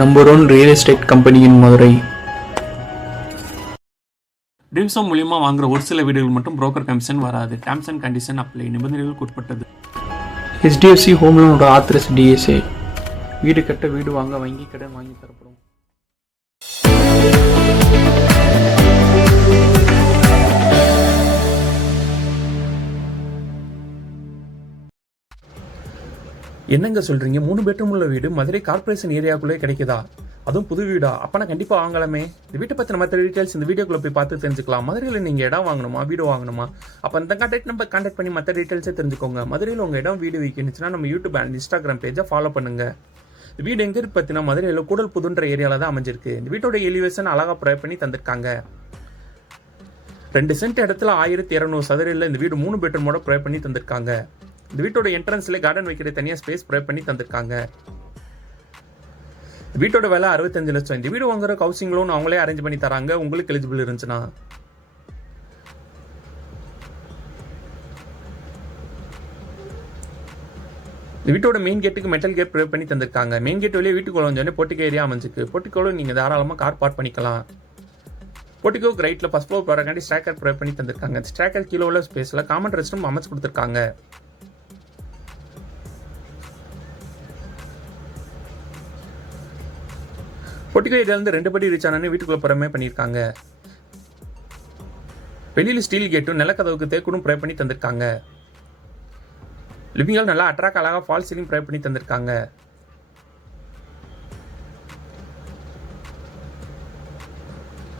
Number 1 real estate company in Madurai. Dreams home மூலியமாக வாங்குற ஒரு சில வீடுகள் மட்டும் புரோக்கர் கமிஷன் வராது. Terms and condition apply. நிபந்தனைகளுக்கு உட்பட்டது. HDFC ஹோம் லோனோட ஆத்தரைஸ் DSA. வீடு கட்ட, வீடு வாங்க வங்கி கடன் வாங்கி தரப்படும். என்னங்க சொல்றீங்க? 3 பெட்ரூம் உள்ள வீடு மதுரை கார்பரேஷன் ஏரியாக்குள்ளே கிடைக்குதா? அதுவும் புது வீடா? அப்பனா கண்டிப்பா வாங்கலாமே. இந்த வீட்டை பத்தின மற்ற டீடைல்ஸ் இந்த வீடியோக்குள்ள போய் பார்த்து தெரிஞ்சுக்கலாம். மதுரையில் நீங்க இடம் வாங்கணுமா, வீடு வாங்கணுமா? அப்ப இந்த கான்டாக்ட் பண்ணி மற்ற டீடைல்ஸே தெரிஞ்சுக்கோங்க. மதுரையில் உங்க இடம், வீடு விற்கணுச்சுன்னா நம்ம யூடியூப் அண்ட் இன்ஸ்டாகிராம் பேஜை ஃபாலோ பண்ணுங்க. இந்த வீடு எங்க இருக்கு பார்த்தீங்கன்னா மதுரையில் கூடல் புதுன்ற ஏரியால தான் அமைஞ்சிருக்கு. இந்த வீட்டோட எலிவேஷன் அழகா ப்ரொவைட் பண்ணி தந்திருக்காங்க. 2 சென்ட் இடத்துல 1200 சதுரையில் இந்த வீடு 3 பெட்ரூமோட ப்ரொவைட் பண்ணி தந்திருக்காங்க. இந்த வீட்டோட என்ட்ரன்ஸ்ல கார்டன் வைக்கிற தனியாக ஸ்பேஸ் ப்ரொவைட் பண்ணி தந்திருக்காங்க. வீட்டோட விலை 65 லட்சம். இந்த வீடு வாங்குற ஹவுசிங் லோன் அவங்களே அரேஞ்ச் பண்ணி தராங்க, உங்களுக்கு எலிஜிபிள் இருந்துச்சுன்னா. இந்த வீட்டோட மெயின் கேட்டுக்கு மெட்டல் கேட் ப்ரொவைட் பண்ணி தந்திருக்காங்க. மெயின் கேட் வெளியே வீட்டுக்குள்ள வந்து போர்ட்டிகோ ஏரியா அமைஞ்சிருக்கு. போர்ட்டிகோல நீங்க தாராளமாக கார் பார்க் பண்ணிக்கலாம். போர்ட்டிகோக்கு ரைட்ல ஃபர்ஸ்ட் ஃப்ளோர் போறக்காண்டி ஸ்ட்ராக்கர் ப்ரொவைட் பண்ணி தந்திருக்காங்க. ஸ்ட்ராக்கர் கீழே உள்ள ஸ்பேஸ்ல காமன் ரெஸ்ட் ரூம் அமைச்சு கொடுத்துருக்காங்க. போர்ட்டிகோ ஏரியால 2 படி ரீச் ஆனு வீட்டுக்குள்ள புறமே பண்ணியிருக்காங்க. வெளியில ஸ்டீல் கேட்டும் நிலக்கதவுக்கு தேக்குடும் ப்ரொவைட் பண்ணி தந்திருக்காங்க. லிவிங் ஹால் நல்லா அட்ராக்ட் அழகா ஃபால் சீலிங் ப்ரொவைட் பண்ணி தந்திருக்காங்க.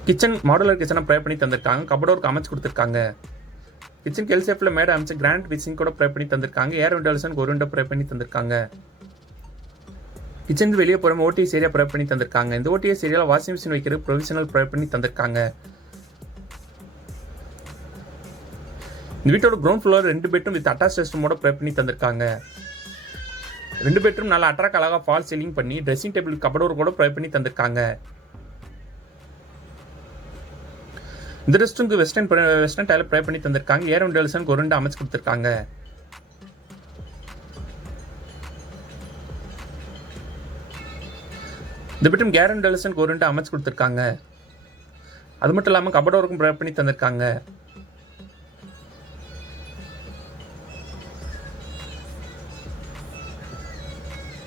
கிச்சன் மாடுலர் கிச்சனை ப்ரொவைட் பண்ணி தந்திருக்காங்க. கபடோருக்கு அமைச்சு கொடுத்துருக்காங்க. கிச்சன் எல் ஷேப்ல மேட அமைச்சு கிராண்ட் விசிங் கூட ப்ரொவைட் பண்ணி தந்திருக்காங்க. ஏர் விண்டோல்ஸ் ஒரு விண்டோ ப்ரொவைட் பண்ணி தந்திருக்காங்க. கிச்சன் வெளியே போகிற ஓடிஎஸ் ஏரியா ப்ரொவைட் பண்ணி தந்திருக்காங்க. இந்த ஓடிஎஸ் ஏரியாவில் வாஷிங் மிஷின் வைக்கிற ப்ரொவிஷனல் ப்ரொவைட் பண்ணி தந்திருக்காங்க. இந்த வீட்டோட ground floor 2 bedroom with attach ரெஸ்ட்ரூமோட ப்ரொவைட் பண்ணி தந்திருக்காங்க. 2 பெட்ரூம் நல்லா அட்ராக்ட் அழகா ஃபால் சீலிங் பண்ணி ட்ரெஸ்ஸிங் டேபிள் கபடோர் கூட ப்ரொவைட் பண்ணி தந்திருக்காங்க. இந்த ரெஸ்ட்ரூமுக்கு வெஸ்டர்ன் டைல ப்ரொவைட் பண்ணி தந்திருக்காங்க. ஏர் விண்டோஸ் ஒரு விண்டோ அமைச்சு கொடுத்துருக்காங்க. இந்த பெட்ரூம் கேரன் டெலிசன் கோரண்ட் அமைச்சு கொடுத்துருக்காங்க. அது மட்டும் இல்லாமல் கபடோருக்கும் ப்ரொவைட் பண்ணி தந்திருக்காங்க.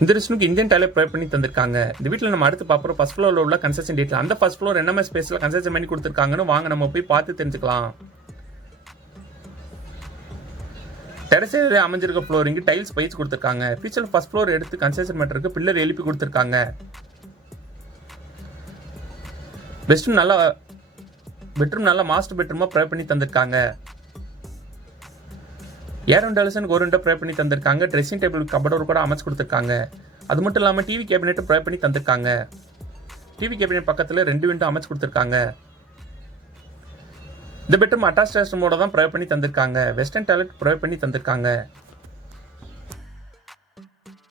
இந்த ரெஸ்ட்ரூமுக்கு இந்தியன் டைல ப்ரொவைட் பண்ணி தந்திருக்காங்க. இந்த வீட்டில் நம்ம அடுத்து பார்க்குறோம் ஃபர்ஸ்ட் ஃப்ளோரில் உள்ள கன்ஸ்ட்ரக்ஷன் டீட்டெயில். அந்த ஃபர்ஸ்ட் ஃப்ளோர் என்னமே ஸ்பேஸில் கன்ஸ்ட்ரக்ஷன் பண்ணி கொடுத்துருக்காங்கன்னு வாங்க நம்ம போய் பார்த்து தெரிஞ்சுக்கலாம். டெரஸ் ஏரியா அமைஞ்சிருக்க ஃப்ளோரிங் டைல்ஸ் பயிற்சி கொடுத்துருக்காங்க. ஃபீச்சர் ஃபர்ஸ்ட் ஃப்ளோர் எடுத்து கன்ஸ்ட்ரக்ஷன் பண்ணுறதுக்கு பில்லர் எழுப்பி கொடுத்துருக்காங்க. பெட்ரூம் நல்லா மாஸ்டர் பெட்ரூமா ப்ரொவைட் பண்ணி தந்திருக்காங்க. ஏர் விண்டோஸ் ஒரு விண்டோ ப்ரொவைட் பண்ணி தந்திருக்காங்க. ட்ரெஸ்ஸிங் டேபிள் கபடோர் கூட அமைச்சு கொடுத்துருக்காங்க. அது மட்டும் இல்லாமல் டிவி கேபினெட் ப்ரொவைட் பண்ணி தந்திருக்காங்க. டிவி கேபினெட் பக்கத்தில் 2 விண்டோ அமைச்சு கொடுத்துருக்காங்க. இந்த பெட்ரூம் அட்டாச் ரெஸ்ட்ரூமோட தான் ப்ரொவைட் பண்ணி தந்திருக்காங்க. வெஸ்டர்ன் டாய்லெட் ப்ரொவைட் பண்ணி தந்திருக்காங்க.